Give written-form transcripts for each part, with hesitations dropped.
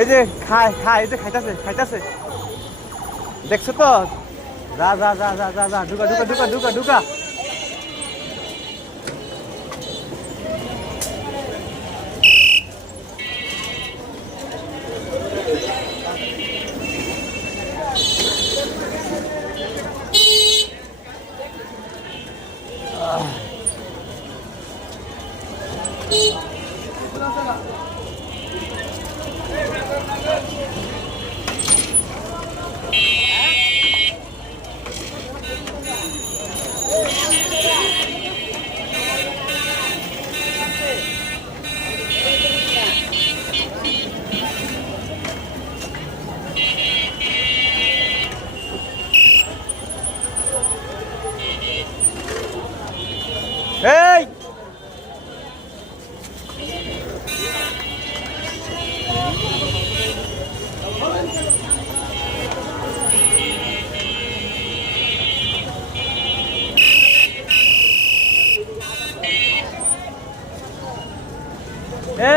এই যে খায় খায়, এই যে খাইতাছে খাইতাছে, দেখছো তো? যা যা যা যা যা যা, ঢুকা ঢুকা ঢুকা ঢুকা ঢুকা। এই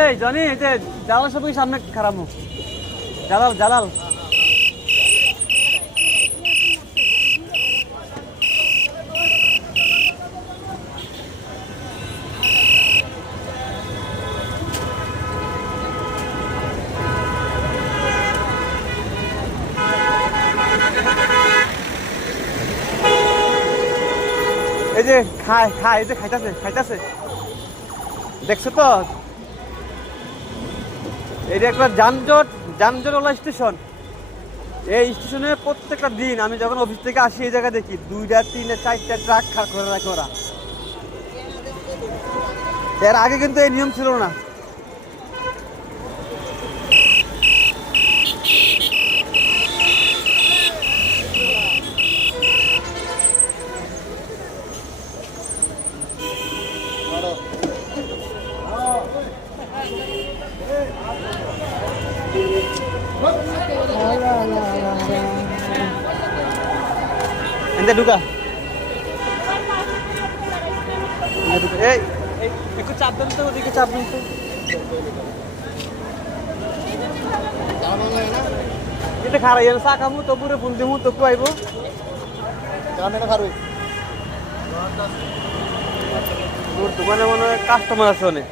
এই জনি, এই যে জালাল সবই সামনে খারাপ, জালাল জালাল। এই যে খায় খায়, এই যে খাইতাছে খাইতাছে, দেখছো তো? এটা একটা যানজট যানজটওয়ালা স্টেশন। এই স্টেশনে প্রত্যেকটা দিন আমি যখন অফিস থেকে আসি, এই জায়গায় দেখি 2টা 3টা 4টা ট্রাক খাড় করে রাখে ওরা। এর আগে কিন্তু এই নিয়ম ছিল না। এতে ঢুকা, এই একটু চাপ দেন তো, ওদিকে চাপ দেন তো। এটা খারাই চা খামু তো, পুরো ফুল দিমু তো আইব দূর তো, মানে মনে হয় কাস্টমার আছে অনেক।